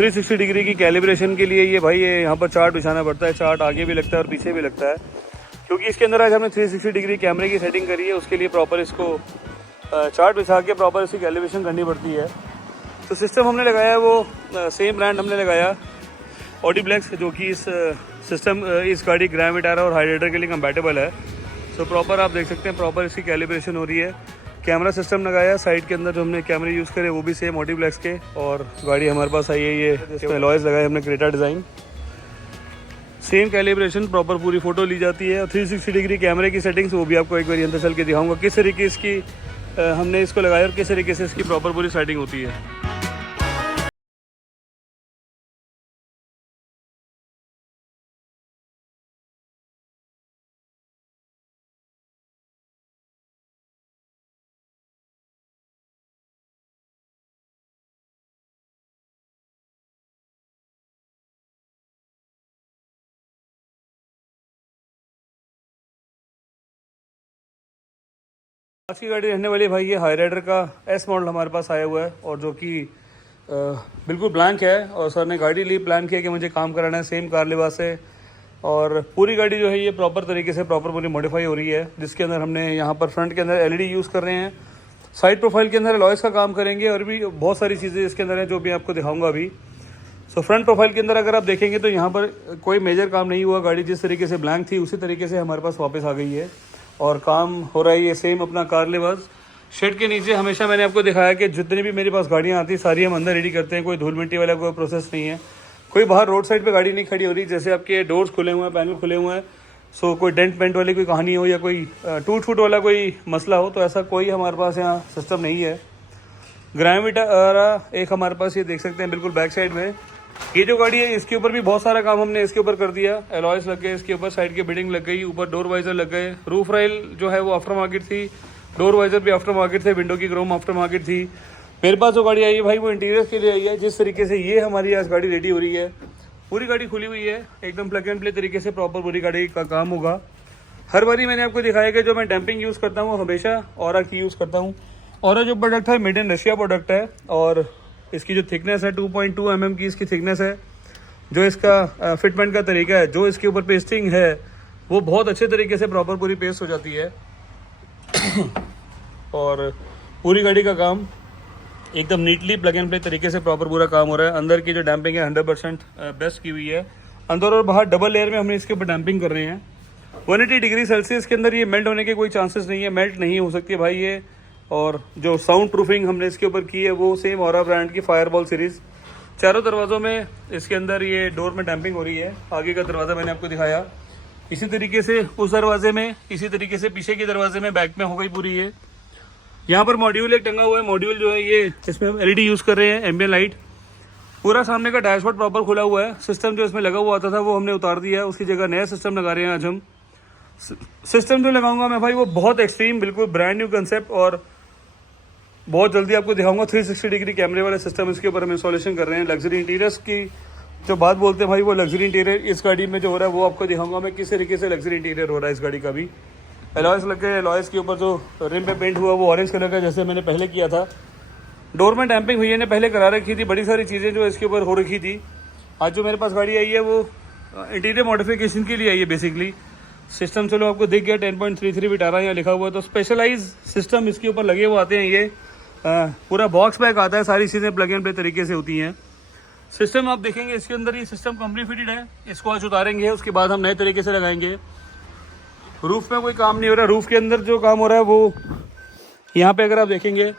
360 degree की calibration के लिए ये भाई ये यहाँ पर चार्ट बिछाना पड़ता है। चार्ट आगे भी लगता है और पीछे भी लगता है, क्योंकि इसके अंदर आज हमने 360 डिग्री कैमरे की सेटिंग करी है। उसके लिए प्रॉपर इसको चार्ट बिछा के प्रॉपर इसकी कैलिब्रेशन करनी पड़ती है। तो सिस्टम हमने लगाया है वो सेम ब्रांड हमने लगाया ऑडीप्लेक्स, जो कि इस सिस्टम इस गाड़ी ग्रैंड विटारा और हाइड्रेटर के लिए कंपैटिबल है। सो प्रॉपर आप देख सकते हैं प्रॉपर इसकी कैलिब्रेशन हो रही है। कैमरा सिस्टम लगाया साइड के अंदर, जो हमने कैमरे यूज़ करे वो भी सेम ऑडीप्लेक्स के। और गाड़ी हमारे पास आई है ये इसमें अलॉयज़ लगाए हमने Creta design. Same calibration proper पूरी फ़ोटो ली जाती है। और 360 डिग्री कैमरे की सेटिंग्स वो भी आपको एक बार अंदर चल के दिखाऊंगा किस तरीके इसकी हमने इसको लगाया और किस तरीके से इसकी प्रॉपर पूरी सेटिंग होती है। आज की गाड़ी रहने वाली भाई ये हाईराइडर का एस मॉडल हमारे पास आया हुआ है, और जो कि बिल्कुल ब्लैंक है। और सर ने गाड़ी ली प्लान किया कि मुझे काम कराना है सेम कार लिबास से। और पूरी गाड़ी जो है ये प्रॉपर तरीके से प्रॉपर पूरी मॉडिफाई हो रही है, जिसके अंदर हमने यहाँ पर फ्रंट के अंदर एलईडी यूज़ कर रहे हैं, साइड प्रोफाइल के अंदर अलॉयज़ का काम करेंगे, और भी बहुत सारी चीज़ें इसके अंदर हैं जो भी आपको दिखाऊंगा अभी। सो फ्रंट प्रोफाइल के अंदर अगर आप देखेंगे तो यहाँ पर कोई मेजर काम नहीं हुआ। गाड़ी जिस तरीके से ब्लैंक थी उसी तरीके से हमारे पास वापस आ गई है, और काम हो रहा है ये सेम अपना कार लिबास। शेड के नीचे हमेशा मैंने आपको दिखाया कि जितनी भी मेरे पास गाड़ियाँ आती सारी हम अंदर रेडी करते हैं, कोई धूल मिट्टी वाला कोई प्रोसेस नहीं है। कोई बाहर रोड साइड पे गाड़ी नहीं खड़ी हो रही, जैसे आपके डोर्स खुले हुए हैं, पैनल खुले हुए हैं, सो कोई डेंट पेंट वाली कोई कहानी हो या कोई टूट फूट वाला कोई मसला हो, तो ऐसा कोई हमारे पास यहाँ सिस्टम नहीं है। ग्रैंड विटारा एक हमारे पास ये देख सकते हैं बिल्कुल बैक साइड में। ये जो गाड़ी है इसके ऊपर भी बहुत सारा काम हमने इसके ऊपर कर दिया। अलॉयस लग गए इसके ऊपर, साइड की बिडिंग लग गई, ऊपर डोर वाइजर लग गए, रूफ राइल जो है वो आफ्टर मार्केट थी, डोर वाइजर भी आफ्टर मार्केट थे, विंडो की क्रोम आफ्टर मार्केट थी। मेरे पास जो गाड़ी आई है भाई वो इंटीरियर के लिए आई है। जिस तरीके से ये हमारी आज गाड़ी रेडी हो रही है, पूरी गाड़ी खुली हुई है एकदम प्लग एंड प्ले तरीके से प्रॉपर पूरी गाड़ी का काम होगा। हर बारी मैंने आपको दिखाया कि जो मैं डैम्पिंग यूज़ करता हूँ हमेशा ऑरा की यूज़ करता हूँ। ऑरा जो प्रोडक्ट है मेड इन रशिया प्रोडक्ट है, और इसकी जो थिकनेस है 2.2 mm की इसकी थिकनेस है। जो इसका फिटमेंट का तरीका है, जो इसके ऊपर पेस्टिंग है, वो बहुत अच्छे तरीके से प्रॉपर पूरी पेस्ट हो जाती है। और पूरी गाड़ी का काम एकदम नीटली प्लग एंड प्ले तरीके से प्रॉपर पूरा काम हो रहा है। अंदर की जो डैम्पिंग है 100% बेस्ट की हुई है। अंदर और बाहर डबल लेयर में हमने इसके ऊपर डैम्पिंग कर रहे हैं। 180 डिग्री सेल्सियस के अंदर ये मेल्ट होने के कोई चांसेस नहीं है, मेल्ट नहीं हो सकती है भाई ये। और जो साउंड प्रूफिंग हमने इसके ऊपर की है वो सेम ऑरा ब्रांड की फायरबॉल सीरीज़। चारों दरवाज़ों में इसके अंदर ये डोर में डैम्पिंग हो रही है। आगे का दरवाज़ा मैंने आपको दिखाया, इसी तरीके से उस दरवाजे में, इसी तरीके से पीछे के दरवाजे में, बैक में हो गई पूरी ये। यहाँ पर मॉड्यूल एक टंगा हुआ है, मॉड्यूल जो है ये इसमें हम एलईडी यूज़ कर रहे हैं, एम्बियन लाइट। पूरा सामने का डैशबोर्ड प्रॉपर खुला हुआ है। सिस्टम जो इसमें लगा हुआ आता था वो हमने उतार दिया है, उसकी जगह नया सिस्टम लगा रहे हैं आज हम। सिस्टम जो लगाऊंगा मैं भाई वो बहुत एक्सट्रीम, बिल्कुल ब्रांड न्यू कंसेप्ट, और बहुत जल्दी आपको दिखाऊंगा। 360 डिग्री कैमरे वाले सिस्टम इसके ऊपर हम इंस्टॉलेशन कर रहे हैं। लग्जरी इंटीरियर्स की जो बात बोलते हैं भाई, वो लग्जरी इंटीरियर इस गाड़ी में जो हो रहा है वो आपको दिखाऊंगा मैं किस तरीके से लग्जरी इंटीरियर हो रहा है इस गाड़ी का भी। अलॉयस लग गए, अलॉयस के ऊपर जो रिम पे पेंट हुआ वो ऑरेंज कलर का जैसे मैंने पहले किया था। डोर में डैम्पिंग हुई ने पहले करा रखी थी, बड़ी सारी चीज़ें जो इसके ऊपर हो रखी थी। आज जो मेरे पास गाड़ी आई है वो इंटीरियर मॉडिफिकेशन के लिए आई है बेसिकली। सिस्टम चलो आपको दिख गया 10.33 विटारा यहाँ लिखा हुआ है, तो स्पेशलाइज सिस्टम इसके ऊपर लगे हुए आते हैं। ये पूरा बॉक्स पैक आता है, सारी चीज़ें प्लग एंड प्ले तरीके से होती हैं। सिस्टम आप देखेंगे इसके अंदर ये सिस्टम कंपनी फिटेड है। इसको आज उतारेंगे, उसके बाद हम नए तरीके से लगाएंगे। रूफ में कोई काम नहीं हो रहा, रूफ के अंदर जो काम हो रहा है वो यहाँ पे अगर आप देखेंगे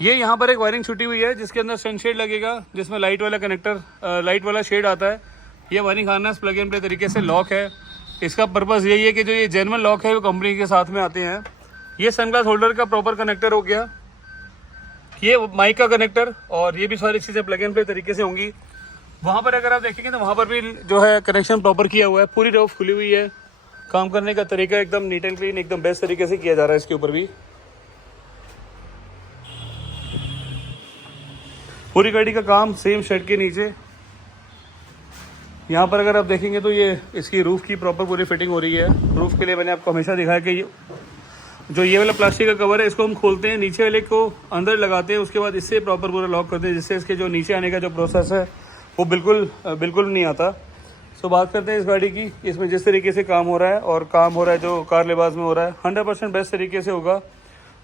ये यहाँ पर एक वायरिंग छुटी हुई है जिसके अंदर सनशेड लगेगा, जिसमें लाइट वाला कनेक्टर लाइट वाला शेड आता है। ये wiring harness plug and play तरीके से लॉक है। इसका पर्पज़ यही है कि जो ये जेनवन लॉक है वो कंपनी के साथ में आते हैं। ये सनग्लास होल्डर का प्रॉपर कनेक्टर हो गया, ये माइक का कनेक्टर, और ये भी सारी चीज़ें प्लग एंड प्ले तरीके से होंगी। वहाँ पर अगर आप देखेंगे तो वहाँ पर भी जो है कनेक्शन प्रॉपर किया हुआ है। पूरी रॉफ खुली हुई है। काम करने का तरीका एकदम नीट एंड क्लीन, एकदम बेस्ट तरीके से किया जा रहा है इसके ऊपर भी। पूरी गाड़ी का काम सेम शेड के नीचे। यहाँ पर अगर आप देखेंगे तो ये इसकी रूफ़ की प्रॉपर पूरी फिटिंग हो रही है। रूफ़ के लिए मैंने आपको हमेशा दिखाया कि जो ये वाला प्लास्टिक का कवर है इसको हम खोलते हैं, नीचे वाले को अंदर लगाते हैं, उसके बाद इससे प्रॉपर पूरा लॉक करते हैं, जिससे इसके जो नीचे आने का जो प्रोसेस है वो बिल्कुल नहीं आता। सो बात करते हैं इस गाड़ी की। इसमें जिस तरीके से काम हो रहा है और काम हो रहा है जो कार लिबास में हो रहा है 100% बेस्ट तरीके से होगा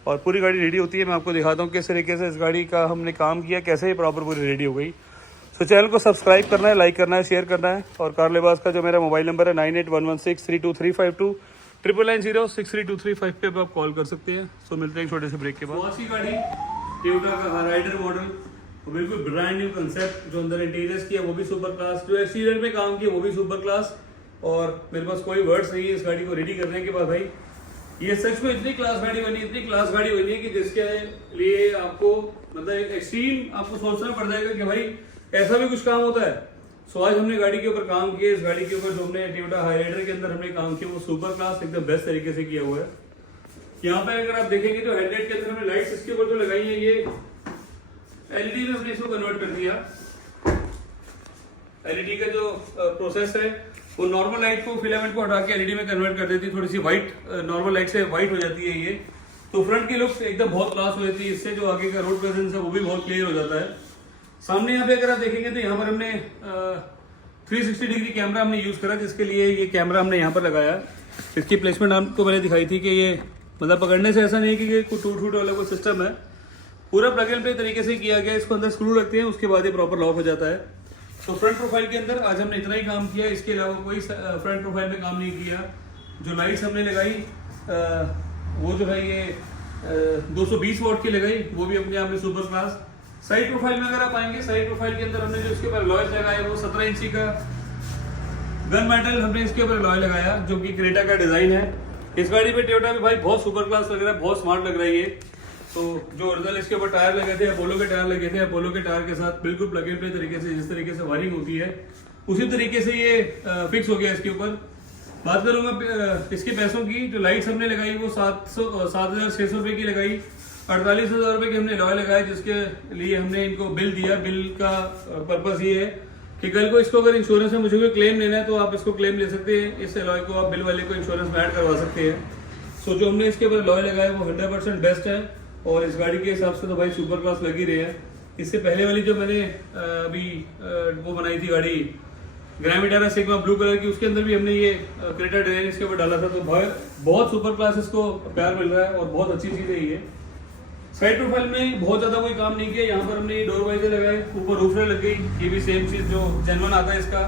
और पूरी गाड़ी रेडी होती है। मैं आपको दिखाता हूँ किस तरीके से इस गाड़ी का हमने काम किया, कैसे ही प्रॉपर पूरी रेडी हो गई। सो चैनल को सब्सक्राइब करना है, लाइक करना है, शेयर करना है और कार लिबास का जो मेरा मोबाइल नंबर है 9811632352 999063235 पे आप कॉल कर सकते हैं। सो मिलते हैं एक छोटे से ब्रेक के बाद। की गाड़ी टोयोटा का राइडर मॉडल, बिल्कुल ब्रांड न्यू कंसेप्ट, जो अंदर इंटीरियर्स किया वो भी सुपर क्लास, जो एक्सटीरियर में काम किया वो भी सुपर क्लास। और मेरे पास कोई वर्ड्स नहीं है इस गाड़ी को रेडी करने के बाद। भाई ये सच में इतनी क्लास गाड़ी बनी, इतनी क्लास गाड़ी बनी है कि जिसके लिए आपको मतलब एक एक्सट्रीम आपको सोचना पड़ जाएगा कि भाई ऐसा भी कुछ काम होता है। सो आज हमने गाड़ी के ऊपर काम किया। इस गाड़ी के ऊपर जो हमने टोयोटा हाईराइडर के अंदर हमने काम किया वो सुपर क्लास एकदम बेस्ट तरीके से किया हुआ है। यहाँ पे अगर आप देखेंगे तो हेडलाइट के अंदर हमने लाइट्स इसके ऊपर जो लगाई है ये एलईडी में हमने इसको कन्वर्ट कर दिया। एलईडी का जो प्रोसेस है वो नॉर्मल लाइट को फिलामेंट को हटा के एलईडी में कन्वर्ट कर देती है। थोड़ी सी व्हाइट नॉर्मल लाइट से व्हाइट हो जाती है ये, तो फ्रंट की लुक्स एकदम बहुत क्लास हो जाती है। इससे जो आगे का रोड प्रेजेंस है वो भी बहुत क्लियर हो जाता है। सामने यहाँ पे अगर आप देखेंगे तो यहाँ पर हमने 360 डिग्री कैमरा हमने यूज करा, जिसके लिए ये कैमरा हमने यहाँ पर लगाया। इसकी प्लेसमेंट आपको मैंने दिखाई थी कि ये मतलब पकड़ने से ऐसा नहीं है कि कोई टूट वाला कोई सिस्टम है, पूरा प्लग एंड प्ले तरीके से किया गया। इसको अंदर स्क्रू रखते हैं, उसके बाद ये प्रॉपर लॉक हो जाता है। तो फ्रंट प्रोफाइल के अंदर आज हमने इतना ही काम किया, इसके अलावा कोई फ्रंट प्रोफाइल में काम नहीं किया। जो लाइट्स हमने लगाई वो जो है ये 220 वॉट की लगाई, वो भी अपने आप में सुपर क्लास। साइड प्रोफाइल में अगर आप आएंगे, साइड प्रोफाइल के अंदर हमने जो इसके ऊपर लॉय लगाया वो 17 इंची का गन मेटल हमने इसके ऊपर लॉय लगाया, जो कि क्रेटा का डिजाइन है। इस गाड़ी पे टोयोटा में भाई बहुत सुपर क्लास लग रहा है, बहुत स्मार्ट लग रही है। तो जो ओरिजिनल इसके ऊपर टायर लगे थे, अपोलो के टायर लगे थे, अपोलो के टायर के साथ बिल्कुल प्लग एंड प्ले तरीके से जिस तरीके से वायरिंग होती है उसी तरीके से ये फिक्स हो गया इसके ऊपर। बात करूंगा इसके पैसों की, जो लाइट्स हमने लगाई वो 7,600 रुपए की लगाई। 48,000 रुपए की हमने लॉय लगाया, जिसके लिए हमने इनको बिल दिया। बिल का पर्पस ये है कि कल को इसको अगर इंश्योरेंस में मुझे कोई क्लेम लेना है तो आप इसको क्लेम ले सकते हैं। इस लॉय को आप बिल वाले को इंश्योरेंस में ऐड करवा सकते हैं। सो जो हमने इसके ऊपर लॉय लगाया वो 100% बेस्ट है और इस गाड़ी के हिसाब से तो भाई सुपर क्लास लग ही रहे हैं। इससे पहले वाली जो मैंने अभी वो बनाई थी गाड़ी grand Vitara sigma blue colour की, उसके अंदर भी हमने ये क्रेटा डिजाइन इसके ऊपर डाला था। तो भाई बहुत सुपर क्लास इसको प्यार मिल रहा है और बहुत अच्छी चीज है ये। साइड प्रोफाइल में बहुत ज्यादा कोई काम नहीं किया। यहाँ पर हमने डोर वाइजर लगाए, ऊपर रूफ रेल लग गई, ये भी सेम चीज जो जेन्युइन आता है इसका।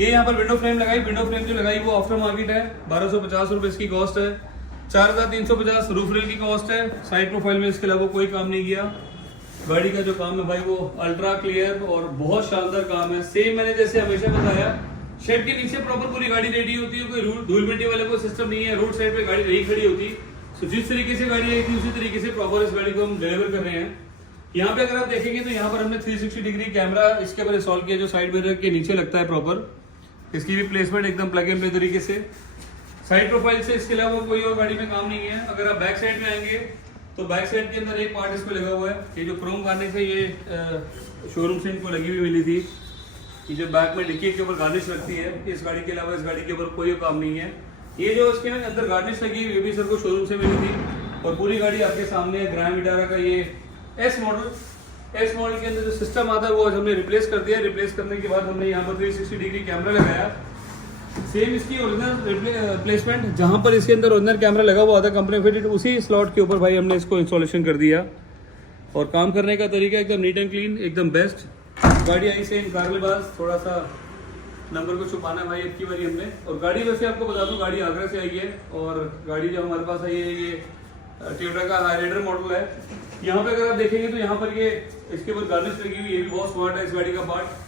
ये यहाँ पर विंडो फ्रेम लगाई, विंडो फ्रेम जो लगाई वो आफ्टर मार्केट है, 1250 रुपए इसकी कॉस्ट है। 4,350 रूफ रेल की कॉस्ट है। साइड प्रोफाइल में इसके अलावा कोई काम नहीं किया। गाड़ी का जो काम है भाई वो अल्ट्रा क्लियर और बहुत शानदार काम है। सेम मैंने जैसे हमेशा बताया, शेड के नीचे प्रॉपर पूरी गाड़ी रेडी होती है, कोई धूल मिट्टी वाला कोई सिस्टम नहीं है। रोड साइड पे गाड़ी नहीं खड़ी होती। तो जिस तरीके से गाड़ी आई थी उसी तरीके से प्रॉपर इस गाड़ी को हम डिलीवर कर रहे हैं। यहाँ पे अगर आप देखेंगे तो यहाँ पर हमने 360 डिग्री कैमरा इसके ऊपर इंस्टॉल किया, जो साइड मिरर के नीचे लगता है प्रॉपर। इसकी भी प्लेसमेंट एकदम प्लग एंड प्ले तरीके से। साइड प्रोफाइल से इसके अलावा कोई और गाड़ी में काम नहीं है। अगर आप बैक साइड में आएंगे तो बैक साइड के अंदर एक पार्ट इसमें लगा हुआ है, ये जो क्रोम गार्निश है ये शोरूम से इनको लगी हुई मिली थी। ये जो बैक में डिक्की के ऊपर गार्निश लगती है, इस गाड़ी के अलावा इस गाड़ी के ऊपर कोई काम नहीं है। ये जो इसके अंदर गार्निश लगी हुई भी सर को शोरूम से मिली थी। और पूरी गाड़ी आपके सामने है। ग्रैंड विटारा का ये एस मॉडल के अंदर जो सिस्टम आता है वो हमने रिप्लेस कर दिया। रिप्लेस करने के बाद हमने यहाँ पर 360 डिग्री कैमरा लगाया। सेम इसकी ओरिजिनल प्लेसमेंट, जहां पर इसके अंदर ओरिजिनल कैमरा लगा हुआ था कंपनी फिटेड, उसी स्लॉट के ऊपर भाई हमने इसको इंस्टॉलेशन कर दिया। और काम करने का तरीका एकदम नीट एंड क्लीन, एकदम बेस्ट। गाड़ी आई सेम कार लिबास, थोड़ा सा नंबर को छुपाना भाई अब की बारी हमने। और गाड़ी वैसे आपको बता दूं गाड़ी आगरा से आई है और गाड़ी जो हमारे पास आई है ये टोयोटा का हाईराइडर मॉडल है। यहाँ पे अगर आप देखेंगे तो यहाँ पर ये इसके ऊपर गार्निश लगी हुई, ये भी बहुत स्मार्ट है इस गाड़ी का पार्ट।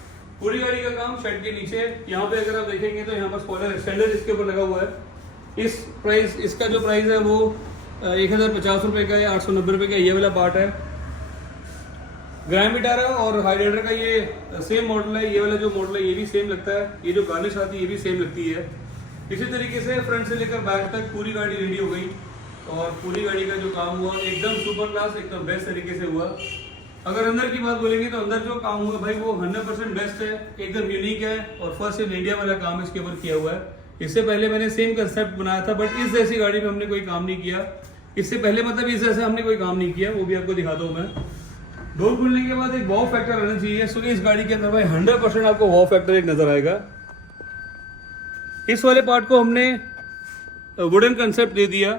पूरी गाड़ी का काम शेड के नीचे। यहाँ पे अगर आप देखेंगे तो यहाँ पर स्पॉइलर एक्सटेंडर इसके ऊपर लगा हुआ है। इसका जो प्राइस है वो 1,050 रुपए का है, 890 रुपए का ये वाला पार्ट है। ग्रैंड विटारा और हाईराइडर का ये सेम मॉडल है। ये वाला जो मॉडल है ये भी सेम लगता है। ये जो गार्निश आती है ये भी सेम लगती है। इसी तरीके से फ्रंट से लेकर बैक तक पूरी गाड़ी रेडी हो गई और पूरी गाड़ी का जो काम हुआ एकदम सुपर क्लास, एकदम बेस्ट तरीके से हुआ। अगर अंदर की बात बोलेंगे तो अंदर जो काम हुआ भाई वो 100% बेस्ट है, एकदम यूनिक है और फर्स्ट इन इंडिया वाला काम इसके ऊपर किया हुआ है। इससे पहले मैंने सेम कंसेप्ट बनाया था बट इस जैसी गाड़ी में हमने कोई काम नहीं किया। इससे पहले मतलब इस जैसे हमने कोई काम नहीं किया, वो भी आपको दिखाता हूँ मैं। डोर खुलने के बाद एक वॉव फैक्टर रहना चाहिए। सो इस गाड़ी के अंदर भाई 100% आपको वॉव फैक्टर एक नजर आएगा। इस वाले पार्ट को हमने वुडन कंसेप्ट दे दिया।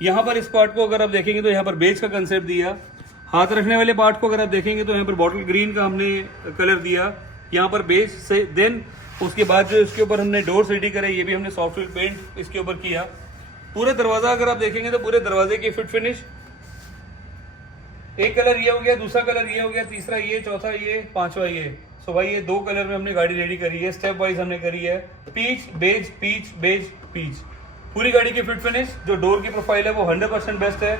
यहाँ पर इस पार्ट को अगर आप देखेंगे तो यहाँ पर बेज का कंसेप्ट दिया। हाथ रखने वाले पार्ट को अगर आप देखेंगे तो यहाँ पर बॉटल ग्रीन का हमने कलर दिया, यहाँ पर बेज से। देन उसके बाद जो इसके ऊपर हमने डोर्स रेडी करे, ये भी हमने सॉफ्टवेयर पेंट इसके ऊपर किया। पूरे दरवाजा अगर आप देखेंगे तो पूरे दरवाजे की फिट फिनिश, एक कलर ये हो गया, दूसरा कलर ये हो गया, तीसरा ये, चौथा ये, पांचवा ये। सो भाई ये 2 कलर में हमने गाड़ी रेडी करी है, स्टेप वाइज हमने करी है। Peach beige, peach beige, peach, पूरी गाड़ी की फिट फिनिश। जो डोर की प्रोफाइल है वो 100% बेस्ट है।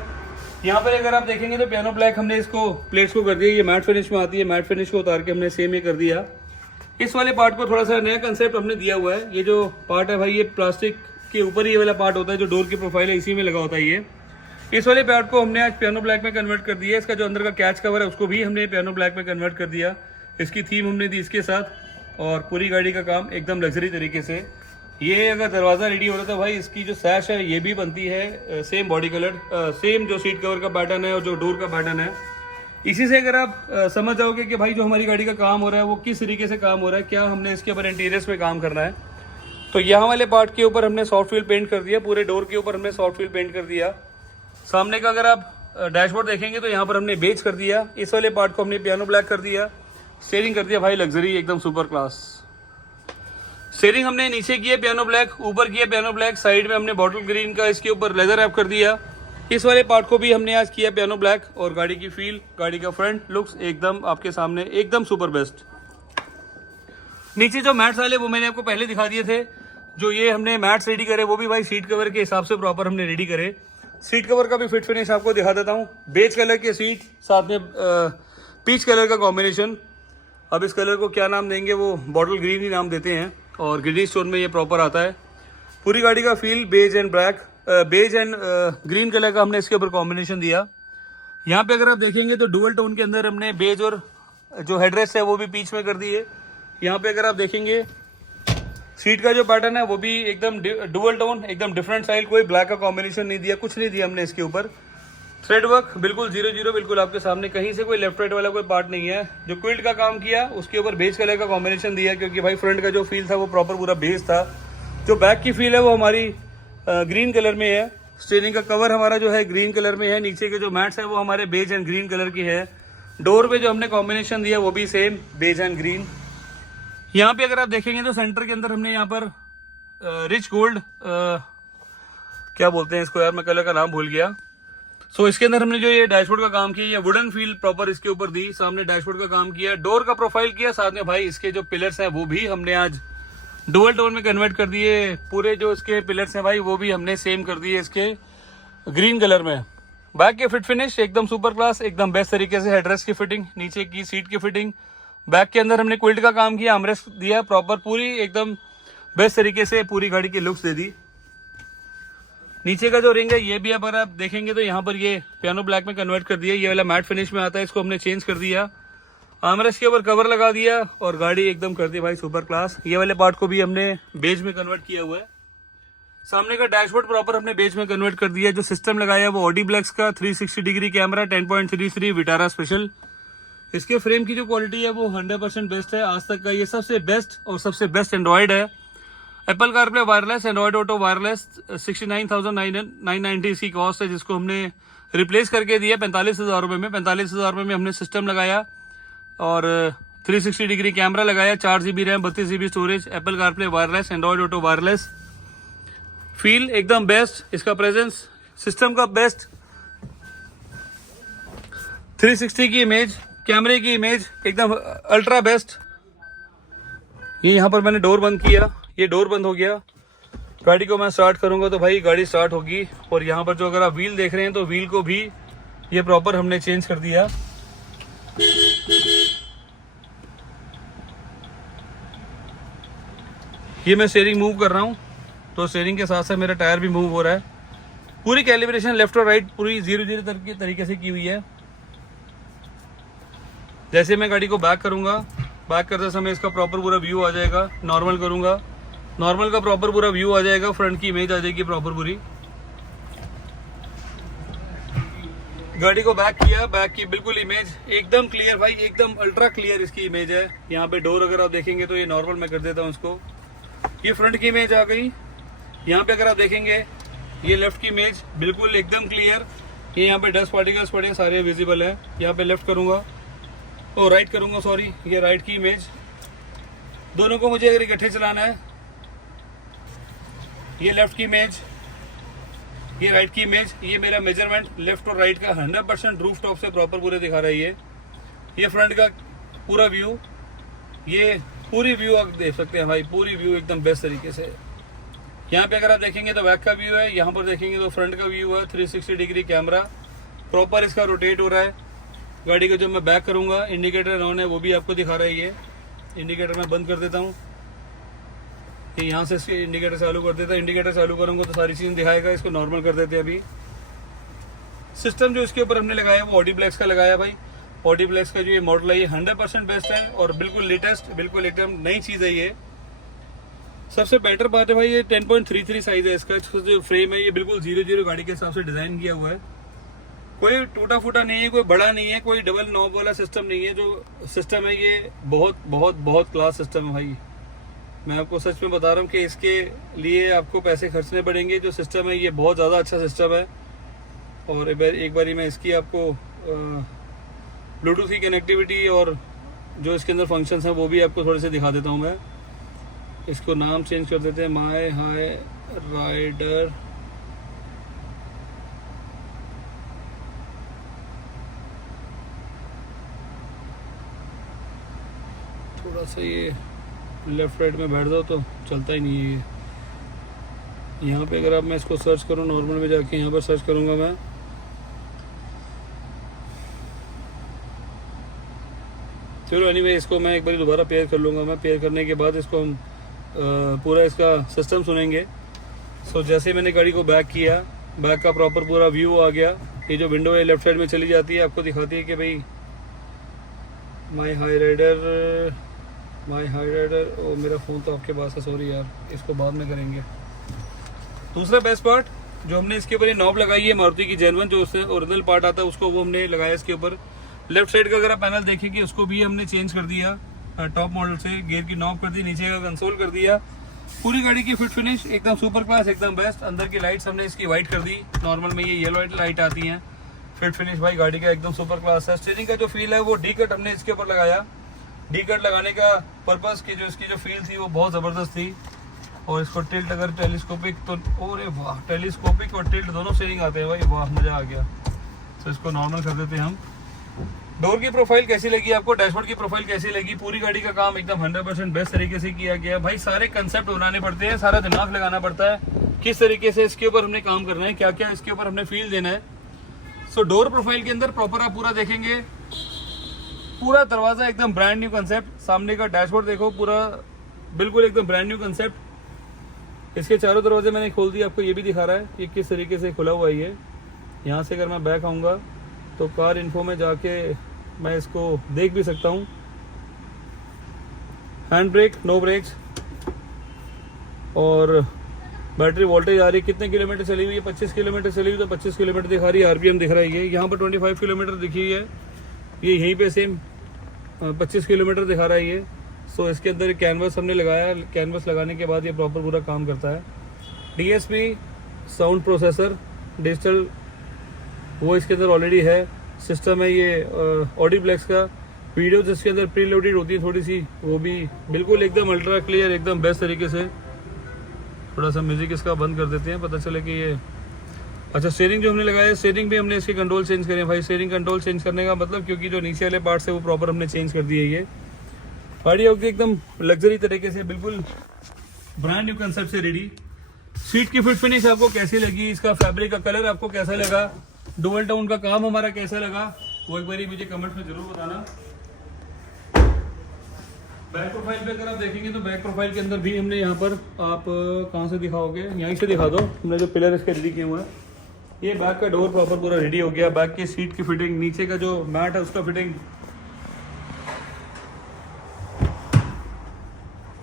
यहाँ पर अगर आप देखेंगे तो पियानो ब्लैक हमने इसको प्लेट्स को कर दिया, ये मैट फिनिश में आती है, मैट फिनिश को उतार के हमने सेम ये कर दिया। इस वाले पार्ट को थोड़ा सा नया कंसेप्ट हमने दिया हुआ है। ये जो पार्ट है भाई ये प्लास्टिक के ऊपर ये वाला पार्ट होता है, जो डोर की प्रोफाइल है इसी में लगा होता है ये। इस वाले पार्ट को हमने आज पियानो ब्लैक में कन्वर्ट कर दिया। इसका जो अंदर का कैच कवर है उसको भी हमने पियानो ब्लैक में कन्वर्ट कर दिया। इसकी थीम हमने दी इसके साथ, और पूरी गाड़ी का काम एकदम लग्जरी तरीके से। ये अगर दरवाज़ा रेडी हो रहा था भाई, इसकी जो सैश है ये भी बनती है सेम बॉडी कलर, सेम जो सीट कवर का पैटर्न है और जो डोर का पैटर्न है। इसी से अगर आप समझ जाओगे कि भाई जो हमारी गाड़ी का काम हो रहा है वो किस तरीके से काम हो रहा है, क्या हमने इसके ऊपर इंटीरियर्स में काम करना है। तो यहाँ वाले पार्ट के ऊपर हमने सॉफ्ट व्हील पेंट कर दिया, पूरे डोर के ऊपर हमने सॉफ्ट व्हील पेंट कर दिया। सामने का अगर आप डैशबोर्ड देखेंगे तो यहाँ पर हमने बेज कर दिया। इस वाले पार्ट को हमने पियानो ब्लैक कर दिया। स्टीयरिंग कर दिया भाई लग्जरी, एकदम सुपर क्लास। स्टीयरिंग हमने नीचे किया पियानो ब्लैक, ऊपर किया पियानो ब्लैक, साइड में हमने बॉटल ग्रीन का इसके ऊपर लेदर रैप कर दिया। इस वाले पार्ट को भी हमने आज किया पियानो ब्लैक। और गाड़ी की फील, गाड़ी का फ्रंट लुक्स एकदम आपके सामने एकदम सुपर बेस्ट। नीचे जो मैट्स वाले वो मैंने आपको पहले दिखा दिए थे। जो ये हमने मैट्स रेडी करे वो भी भाई सीट कवर के हिसाब से प्रॉपर हमने रेडी करे। सीट कवर का भी फिट फिनिश आपको दिखा देता हूँ। बेज कलर के सीट, साथ में पीच कलर का कॉम्बिनेशन। अब इस कलर को क्या नाम देंगे, वो बॉटल ग्रीन ही नाम देते हैं, और ग्रीनिश टोन में ये प्रॉपर आता है। पूरी गाड़ी का feel beige and black, beige and green colour का हमने इसके ऊपर कॉम्बिनेशन दिया। यहाँ पे अगर आप देखेंगे तो डुअल टोन के अंदर हमने बेज और जो हेडरेस्ट है वो भी पीच में कर दिए। यहाँ पे अगर आप देखेंगे सीट का जो पैटर्न है वो भी एकदम डुअल टोन, एकदम डिफरेंट स्टाइल, कोई ब्लैक का कॉम्बिनेशन नहीं दिया, कुछ नहीं दिया हमने इसके ऊपर। थ्रेड वर्क बिल्कुल 0-0 बिल्कुल आपके सामने, कहीं से कोई लेफ्ट राइट वाला कोई पार्ट नहीं है। जो क्विल्ट का काम किया उसके ऊपर बेज कलर का कॉम्बिनेशन दिया, क्योंकि भाई फ्रंट का जो फील था वो प्रॉपर पूरा बेज था। जो बैक की फील है वो हमारी ग्रीन कलर में है। स्टीयरिंग का कवर हमारा जो है ग्रीन कलर में है। नीचे के जो मैट्स है वो हमारे बेज एंड ग्रीन कलर की है। डोर पे जो हमने कॉम्बिनेशन दिया वो भी सेम बेज एंड ग्रीन। यहाँ पे अगर आप देखेंगे तो सेंटर के अंदर हमने यहाँ पर रिच गोल्ड, क्या बोलते हैं इसको यार, मैं कलर का नाम भूल गया। सो इसके अंदर हमने जो ये डैशबोर्ड का काम किया, ये वुडन फील प्रॉपर इसके ऊपर दी। सामने डैशबोर्ड का काम किया, डोर का प्रोफाइल किया, साथ में भाई इसके जो पिलर्स हैं वो भी हमने आज डुअल टोन में कन्वर्ट कर दिए। पूरे जो इसके पिलर्स हैं भाई वो भी हमने सेम कर दिए इसके ग्रीन कलर में। बैक के फिट फिनिश एकदम सुपर क्लास, एकदम बेस्ट तरीके से। हेडरेस्ट की फिटिंग, नीचे की सीट की फिटिंग, बैक के अंदर हमने क्विल्ट का काम किया, आर्मरेस्ट दिया प्रॉपर, पूरी एकदम बेस्ट तरीके से पूरी गाड़ी की लुक्स दे दी। नीचे का जो रिंग है ये भी अगर आप देखेंगे तो यहाँ पर ये पियानो ब्लैक में कन्वर्ट कर दिया। ये वाला मैट फिनिश में आता है, इसको हमने चेंज कर दिया। आर्मरेस्ट के ऊपर कवर लगा दिया और गाड़ी एकदम कर दी भाई सुपर क्लास। ये वाले पार्ट को भी हमने बेज में कन्वर्ट किया हुआ है। सामने का डैशबोर्ड प्रॉपर हमने बेज में कन्वर्ट कर दिया। जो सिस्टम लगाया है वो ऑडी ब्लैक्स का 360 डिग्री कैमरा 10.33 विटारा स्पेशल। इसके फ्रेम की जो क्वालिटी है वो 100% बेस्ट है। आज तक का ये सबसे बेस्ट और सबसे बेस्ट एंड्रॉइड है। Apple CarPlay wireless, Android auto wireless, 69,990 इसकी कॉस्ट है, जिसको हमने रिप्लेस करके दिया 45,000 रुपये में। 45,000 रुपये में हमने सिस्टम लगाया और 360 डिग्री कैमरा लगाया, 4 GB RAM, 32 GB storage, Apple CarPlay wireless, Android auto wireless. Feel एकदम बेस्ट, इसका प्रेजेंस सिस्टम का बेस्ट, 360 की इमेज, कैमरे की इमेज एकदम अल्ट्रा बेस्ट। ये यहाँ पर मैंने डोर बंद किया, ये डोर बंद हो गया। गाड़ी को मैं स्टार्ट करूंगा तो भाई गाड़ी स्टार्ट होगी। और यहाँ पर जो अगर आप व्हील देख रहे हैं तो व्हील को भी ये प्रॉपर हमने चेंज कर दिया। ये मैं स्टीयरिंग मूव कर रहा हूँ तो स्टीयरिंग के साथ साथ मेरा टायर भी मूव हो रहा है। पूरी कैलिब्रेशन लेफ्ट और राइट पूरी 0-0 तरीके से की हुई है। जैसे मैं गाड़ी को बैक करूंगा, बैक करते समय इसका प्रॉपर पूरा व्यू आ जाएगा। नॉर्मल करूंगा, नॉर्मल का प्रॉपर पूरा व्यू आ जाएगा। फ्रंट की इमेज आ जाएगी प्रॉपर पूरी। गाड़ी को बैक किया, बैक की बिल्कुल इमेज एकदम क्लियर भाई, एकदम अल्ट्रा क्लियर इसकी इमेज है। यहाँ पे डोर अगर आप देखेंगे तो ये नॉर्मल मैं कर देता हूँ इसको। ये फ्रंट की इमेज आ गई। यहाँ पे अगर आप देखेंगे ये लेफ्ट की इमेज बिल्कुल एकदम क्लियर। ये यहाँ पे डस्ट पार्टिकल्स पड़े हैं, सारे विजिबल है। यहाँ पे लेफ्ट करूँगा और राइट करूँगा, सॉरी ये राइट की इमेज। दोनों को मुझे अगर इकट्ठे चलाना है, ये लेफ्ट की इमेज, ये राइट की इमेज, ये मेरा मेजरमेंट लेफ्ट और राइट का 100% रूफ टॉप से प्रॉपर पूरे दिखा रहा है। ये फ्रंट का पूरा व्यू, ये पूरी व्यू आप देख सकते हैं भाई, पूरी व्यू एकदम बेस्ट तरीके से। यहाँ पे अगर आप देखेंगे तो बैक का व्यू है, यहाँ पर देखेंगे तो फ्रंट का व्यू है। 360 डिग्री कैमरा प्रॉपर इसका रोटेट हो रहा है। गाड़ी को जब मैं बैक करूँगा, इंडिकेटर ऑन है वो भी आपको दिखा रहा है। ये इंडिकेटर मैं बंद कर देता हूँ, ये यहाँ से इसके इंडिकेटर चालू कर देता है। इंडिकेटर चालू करूँगा तो सारी चीज़ें दिखाएगा। इसको नॉर्मल कर देते हैं अभी। सिस्टम जो इसके ऊपर हमने लगाया वो ऑडीप्लेक्स का लगाया भाई। ऑडीप्लेक्स का जो ये मॉडल है ये 100% बेस्ट है और बिल्कुल लेटेस्ट, बिल्कुल एकदम नई चीज़ है। ये सबसे बेटर बात है भाई, ये 10.33 साइज है इसका। जो फ्रेम है ये बिल्कुल 0-0 गाड़ी के हिसाब से डिज़ाइन किया हुआ है। कोई टूटा फूटा नहीं है, कोई बड़ा नहीं है, कोई डबल नॉब वाला सिस्टम नहीं है। जो सिस्टम है ये बहुत बहुत बहुत क्लास सिस्टम है भाई। मैं आपको सच में बता रहा हूँ कि इसके लिए आपको पैसे खर्चने पड़ेंगे। जो सिस्टम है ये बहुत ज़्यादा अच्छा सिस्टम है। और एक बारी मैं इसकी आपको ब्लूटूथ की कनेक्टिविटी और जो इसके अंदर फंक्शंस हैं वो भी आपको थोड़े से दिखा देता हूँ मैं। इसको नाम चेंज कर देते हैं, माय हाई राइडर। थोड़ा सा ये लेफ्ट राइट में बैठ जाओ तो चलता ही नहीं है ये। यहाँ पे अगर आप मैं इसको सर्च करूँ नॉर्मल में जाके, यहाँ पर सर्च करूँगा मैं, चलो एनीवे इसको मैं एक बार दोबारा पेयर कर लूँगा। मैं पेयर करने के बाद इसको हम पूरा इसका सिस्टम सुनेंगे। सो जैसे मैंने गाड़ी को बैक किया, बैक का प्रॉपर पूरा व्यू आ गया। ये जो विंडो है लेफ्ट साइड में चली जाती है, आपको दिखाती है कि भाई my high rider, my high rider. ओ मेरा फ़ोन तो आपके पास है, सॉरी यार, इसको बाद में करेंगे। दूसरा बेस्ट पार्ट जो हमने इसके ऊपर ये नॉब लगाई है मारुति की जेनवन, जो उससे ओरिजिनल पार्ट आता है उसको वो हमने लगाया इसके ऊपर। लेफ्ट साइड का अगर आप पैनल देखेंगे उसको भी हमने चेंज कर दिया टॉप मॉडल से। गियर की नॉब कर दी, नीचे का कंसोल कर दिया। पूरी गाड़ी की फिट फिनिश एकदम सुपर क्लास, एकदम बेस्ट। अंदर की लाइट्स हमने इसकी वाइट कर दी। नॉर्मल में ये येलो लाइट आती हैं। फिट फिनिश भाई गाड़ी का एकदम सुपर क्लास है। स्टीयरिंग का जो फील है वो डी कट हमने इसके ऊपर लगाया। डी कट लगाने का पर्पस की जो इसकी जो फील थी वो बहुत ज़बरदस्त थी। और इसको टिल्ट अगर टेलीस्कोपिक तो ओरे वाह, टेलीस्कोपिक और टिल्ट दोनों स्टीयरिंग आते हैं भाई, वाह मज़ा आ गया। तो इसको नॉर्मल कर देते हैं हम। डोर की प्रोफाइल कैसी लगी आपको, डैशबोर्ड की प्रोफाइल कैसी लगी? पूरी गाड़ी का काम एकदम 100% बेस्ट तरीके से किया गया भाई। सारे कंसेप्ट बनाने पड़ते हैं, सारा दिमाग लगाना पड़ता है किस तरीके से इसके ऊपर हमने काम करना है, क्या क्या इसके ऊपर हमने फील देना है। सो डोर प्रोफाइल के अंदर प्रॉपर आप पूरा देखेंगे, पूरा दरवाजा एकदम ब्रांड न्यू कंसेप्ट। सामने का डैशबोर्ड देखो, पूरा बिल्कुल एकदम ब्रांड न्यू कंसेप्ट। इसके चारों दरवाजे मैंने खोल दिया, आपको ये भी दिखा रहा है कि किस तरीके से खुला हुआ है ये। यहाँ से अगर मैं बैक आऊँगा तो कार इन्फो में जाके मैं इसको देख भी सकता हूँ। Hand brake, no brakes. और बैटरी वोल्टेज आ रही है, कितने किलोमीटर चली हुई है? 25 किलोमीटर चली हुई, तो 25 किलोमीटर दिखा रही है। आरपीएम दिख रहा है ये, यहाँ पर 25 किलोमीटर दिखी हुई है, ये यहीं पे सेम 25 किलोमीटर दिखा रहा है ये। सो इसके अंदर कैनवस हमने लगाया। कैनवस लगाने के बाद ये प्रॉपर पूरा काम करता है। डीएसपी साउंड प्रोसेसर डिजिटल वो इसके अंदर ऑलरेडी है। सिस्टम है ये ऑडीप्लेक्स का। वीडियो जिसके अंदर प्री लोडेड होती है थोड़ी सी, वो भी बिल्कुल एकदम अल्ट्रा क्लियर, एकदम बेस्ट तरीके से। थोड़ा सा म्यूजिक इसका बंद कर देते हैं, पता चले कि ये अच्छा। स्टीयरिंग जो हमने लगाया है, स्टीयरिंग भी हमने इसके कंट्रोल चेंज करे भाई। स्टीयरिंग कंट्रोल चेंज करने का मतलब क्योंकि जो नीचे वाले पार्ट्स है वो प्रॉपर हमने चेंज कर दिए। ये गाड़ी होगी एकदम लग्जरी तरीके से, बिल्कुल ब्रांड न्यू कंसेप्ट से रेडी। सीट की फिट फिनिश आपको कैसी लगी, इसका फैब्रिक का कलर आपको कैसा लगा, डुअल टोन का काम हमारा कैसा लगा, वो एक बारी मुझे कमेंट में जरूर बताना। बैक प्रोफाइल पे अगर आप देखेंगे तो बैक प्रोफाइल के अंदर भी हमने यहाँ पर, आप कहाँ से दिखाओगे, यहीं से दिखा दो। हमने जो पिलर इसके रेडी किए हुए हैं, ये बैक का डोर प्रॉपर पूरा रेडी हो गया। बैक की सीट की फिटिंग, नीचे का जो मैट है उसका फिटिंग,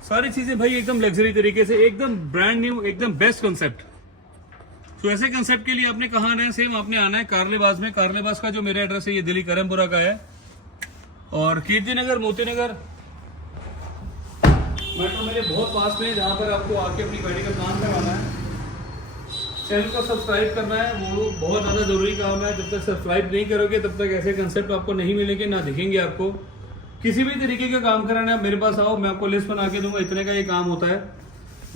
सारी चीजें भाई एकदम लग्जरी तरीके से, एकदम ब्रांड न्यू, एकदम बेस्ट कंसेप्ट। तो ऐसे कंसेप्ट के लिए आपने कहाँ आना है, सेम आपने आना है कारलेबाज में। कारलेबाज का जो मेरा एड्रेस है ये दिल्ली करमपुरा का है, और कीर्ति नगर मोती नगर मेट्रो मेरे बहुत पास में है, जहाँ पर आपको आके अपनी गाड़ी का काम करवाना है। चैनल को सब्सक्राइब करना है, वो बहुत ज़्यादा जरूरी काम है। जब तक सब्सक्राइब नहीं करोगे तब तक ऐसे कंसेप्ट आपको नहीं मिलेंगे, ना दिखेंगे आपको। किसी भी तरीके का काम कराना है मेरे पास आओ, मैं आपको लिस्ट बना के दूंगा, इतने का ये काम होता है।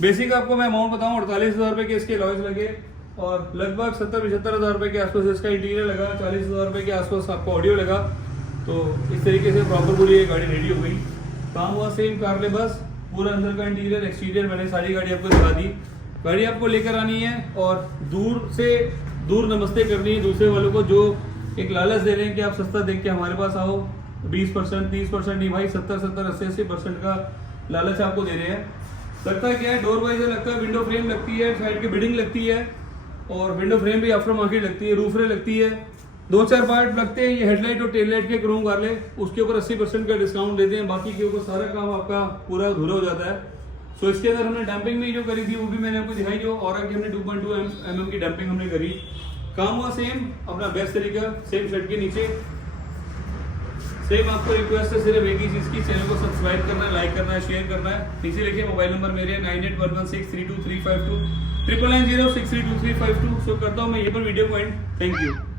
बेसिक आपको मैं अमाउंट बताऊँ, 48,000 रुपये के इसके लॉज लगे, और लगभग 70-75 हज़ार रुपये के आसपास इसका इंटीरियर लगा, 40,000 रुपये के आसपास आपको ऑडियो लगा। तो इस तरीके से प्रॉपर पूरी ये गाड़ी रेडी हो गई। काम हुआ सेम कारलेबाज, पूरा अंदर का इंटीरियर एक्सटीरियर मैंने सारी गाड़ी आपको दिखा दी। गाड़ी आपको लेकर आनी है और दूर से दूर नमस्ते करनी है दूसरे वालों को, जो एक लालच दे रहे हैं कि आप सस्ता देख के हमारे पास आओ। 20%, 30% नहीं भाई, 70, 80% का लालच आपको दे रहे हैं। लगता है क्या है, डोर वाइजर लगता है, विंडो फ्रेम लगती है, साइड की बिडिंग लगती है, और विंडो फ्रेम भी आफ्टर मार्केट लगती है, रूफ रे लगती है, 2-4 पार्ट लगते हैं। ये हेडलाइट और टेल लाइट के क्रोम वाले, उसके ऊपर 80% का डिस्काउंट देते हैं, बाकी के ऊपर सारा काम आपका पूरा अधूरा हो जाता है। सो इसके अंदर हमने डैम्पिंग भी जो करी थी वो भी मैंने आपको दिखाई, जो और हमने 2.2 mm की डैम्पिंग हमने करी। काम हुआ सेम अपना बेस्ट तरीका, सेम शेड के नीचे। सेम आपको रिक्वेस्ट है सिर्फ एक ही चीज़ की, चैनल को सब्सक्राइब करना है, लाइक करना है, शेयर करना है। नीचे लिखिए मोबाइल नंबर मेरे 9811632352 9910632 632। सो करता हूँ मैं ये पर वीडियो को एंड। Thank you.